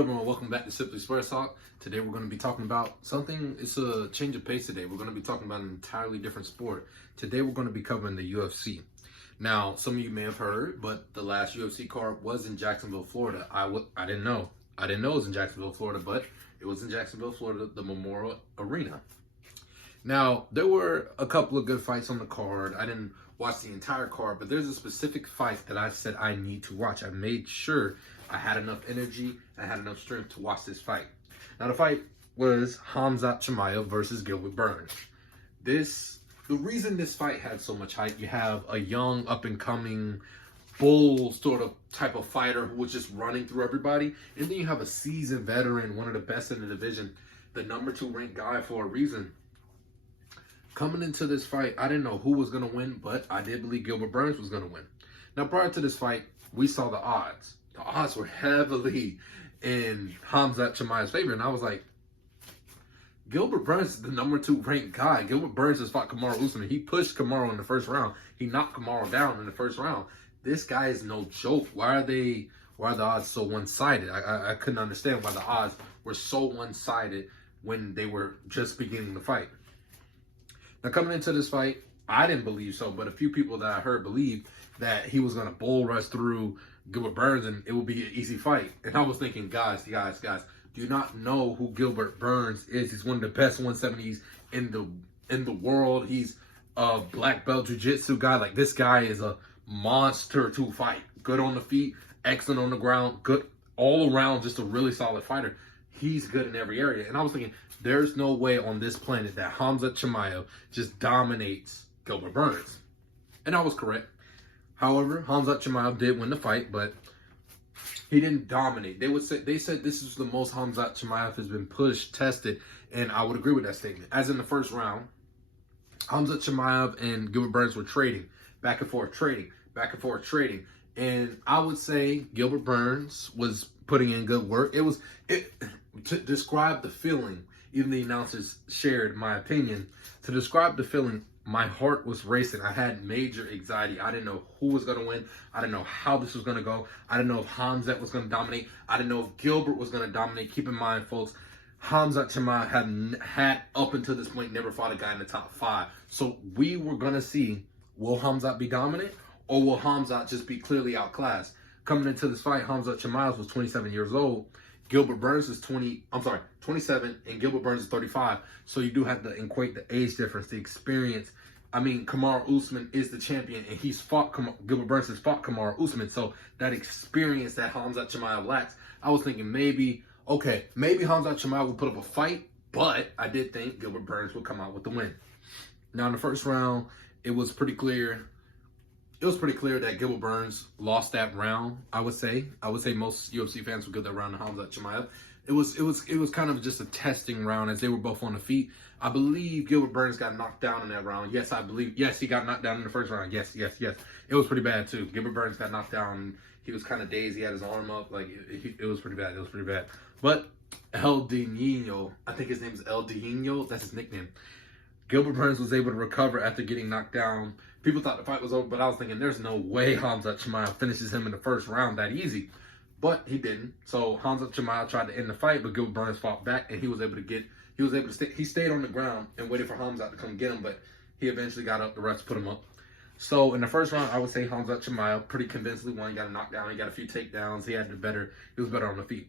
Everyone, welcome back to Simply Sports Talk. Today we're going to be talking about something, it's a change of pace today. We're going to be talking about an entirely different sport. Today we're going to be covering the UFC. Now, some of you may have heard, but the last UFC card was in Jacksonville, Florida. I didn't know. I didn't know it was in Jacksonville, Florida, but it was in Jacksonville, Florida, the Memorial Arena. Now, there were a couple of good fights on the card. I didn't watch the entire card, but there's a specific fight that I said I need to watch. I made sure I had enough energy, I had enough strength to watch this fight. Now, the fight was Khamzat versus Gilbert Burns. The reason this fight had so much hype, you have a young, up-and-coming, bull sort of type of fighter who was just running through everybody. And then you have a seasoned veteran, one of the best in the division, the #2 ranked guy for a reason. Coming into this fight, I didn't know who was going to win, but I did believe Gilbert Burns was going to win. Now, prior to this fight, we saw the odds. The odds were heavily in Khamzat Chimaev's favor, and I was like, Gilbert Burns is the #2 ranked guy. Gilbert Burns has fought Kamaru Usman. He pushed Kamaru in the first round. He knocked Kamaru down in the first round. This guy is no joke. Why are the odds so one-sided? I couldn't understand why the odds were so one-sided when they were just beginning the fight. Now, coming into this fight, I didn't believe so, but a few people that I heard believed that he was going to bull rush through Gilbert Burns and it would be an easy fight. And I was thinking, guys, do you not know who Gilbert Burns is? He's one of the best 170s in the world. He's a black belt jiu-jitsu guy. Like, this guy is a monster to fight. Good on the feet, excellent on the ground, good all around, just a really solid fighter. He's good in every area. And I was thinking, there's no way on this planet that Khamzat Chimaev just dominates Gilbert Burns. And I was correct. However, Khamzat Chimaev did win the fight, but he didn't dominate. They said this is the most Khamzat Chimaev has been pushed, tested, and I would agree with that statement. As in the first round, Khamzat Chimaev and Gilbert Burns were trading, back and forth trading. And I would say Gilbert Burns was putting in good work. To describe the feeling, even the announcers shared my opinion, to describe the feeling, my heart was racing. I had major anxiety. I didn't know who was going to win. I didn't know how this was going to go. I didn't know if Khamzat was going to dominate. I didn't know if Gilbert was going to dominate. Keep in mind, folks, Khamzat Chimaev had up until this point never fought a guy in the top 5. So we were going to see, will Khamzat be dominant or will Khamzat just be clearly outclassed? Coming into this fight, Khamzat Chimaev was 27 years old. Gilbert Burns is 27, and Gilbert Burns is 35. So you do have to equate the age difference, the experience. I mean, Kamaru Usman is the champion, and Gilbert Burns has fought Kamaru Usman. So that experience that Khamzat Chimaev lacks, I was thinking maybe Khamzat Chimaev would put up a fight, but I did think Gilbert Burns would come out with the win. Now, in the first round, it was pretty clear. It was pretty clear that Gilbert Burns lost that round. I would say most UFC fans would give that round to Khamzat Chimaev. It was kind of just a testing round as they were both on the feet. I believe Gilbert Burns got knocked down in that round. Yes, he got knocked down in the first round. Yes. It was pretty bad too. Gilbert Burns got knocked down. He was kind of dazed. He had his arm up. Like, it was pretty bad. But El Dinino, I think his name is El Dinino. That's his nickname. Gilbert Burns was able to recover after getting knocked down. People thought the fight was over, but I was thinking there's no way Khamzat Chimaev finishes him in the first round that easy. But he didn't. So Khamzat Chimaev tried to end the fight, but Gilbert Burns fought back, and he was able to stay. He stayed on the ground and waited for Khamzat to come get him, but he eventually got up. The refs put him up. So in the first round, I would say Khamzat Chimaev pretty convincingly won. He got a knockdown. He got a few takedowns. He was better on the feet.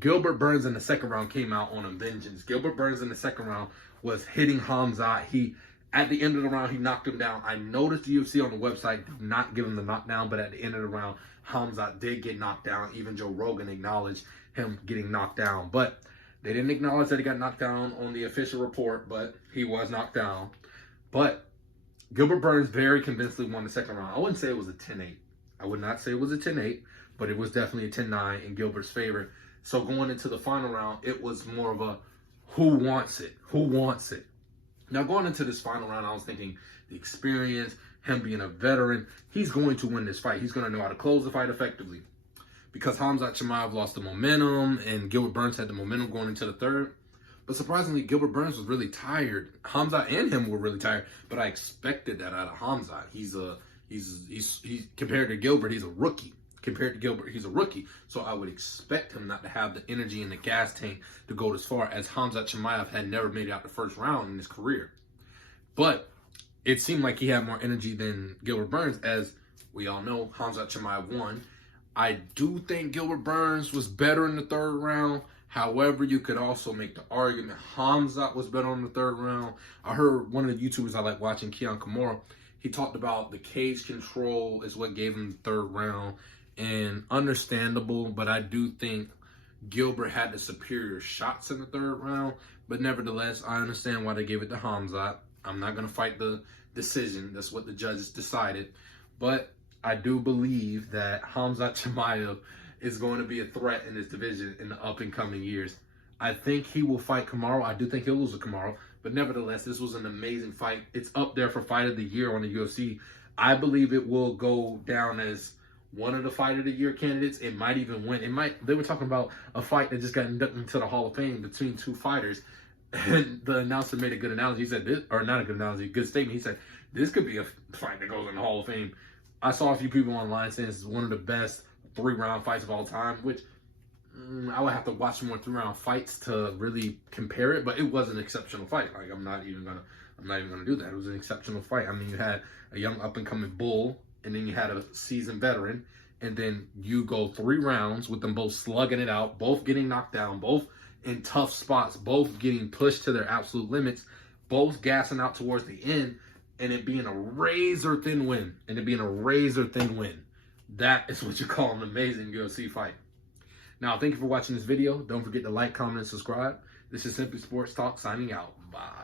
Gilbert Burns in the second round came out on a vengeance. Gilbert Burns in the second round was hitting Khamzat. At the end of the round, he knocked him down. I noticed the UFC on the website did not give him the knockdown, but at the end of the round, Khamzat did get knocked down. Even Joe Rogan acknowledged him getting knocked down. But they didn't acknowledge that he got knocked down on the official report, but he was knocked down. But Gilbert Burns very convincingly won the second round. I wouldn't say it was a 10-8. I would not say it was a 10-8, but it was definitely a 10-9 in Gilbert's favor. So going into the final round, it was more of a who wants it? Now, going into this final round, I was thinking the experience, him being a veteran, he's going to win this fight. He's going to know how to close the fight effectively. Because Khamzat Chimaev lost the momentum and Gilbert Burns had the momentum going into the third. But surprisingly, Gilbert Burns was really tired. Khamzat and him were really tired, but I expected that out of Khamzat. He's compared to Gilbert, he's a rookie. Compared to Gilbert, he's a rookie, so I would expect him not to have the energy and the gas tank to go as far as Khamzat Chimaev had never made it out the first round in his career. But it seemed like he had more energy than Gilbert Burns, as we all know, Khamzat Chimaev won. I do think Gilbert Burns was better in the third round. However, you could also make the argument Khamzat was better in the third round. I heard one of the YouTubers I like watching, Keon Kimura, he talked about the cage control is what gave him the third round. And understandable, but I do think Gilbert had the superior shots in the third round. But nevertheless, I understand why they gave it to Khamzat. I'm not going to fight the decision. That's what the judges decided. But I do believe that Khamzat Chimaev is going to be a threat in this division in the up-and-coming years. I think he will fight Kamaru. I do think he'll lose to Kamaru. But nevertheless, this was an amazing fight. It's up there for Fight of the Year on the UFC. I believe it will go down as one of the Fight of the Year candidates. It might even win. It might. They were talking about a fight that just got inducted into the Hall of Fame between two fighters. And the announcer made a good analogy. He said, this, or not a good analogy, a good statement. He said, this could be a fight that goes in the Hall of Fame. I saw a few people online saying this is one of the best 3-round fights of all time, which I would have to watch more 3-round fights to really compare it. But it was an exceptional fight. Like I'm not even gonna do that. It was an exceptional fight. I mean, you had a young up-and-coming bull, and then you had a seasoned veteran, and then you go 3 rounds with them both slugging it out, both getting knocked down, both in tough spots, both getting pushed to their absolute limits, both gassing out towards the end, and it being a razor-thin win. That is what you call an amazing UFC fight. Now, thank you for watching this video. Don't forget to like, comment, and subscribe. This is Simply Sports Talk signing out. Bye.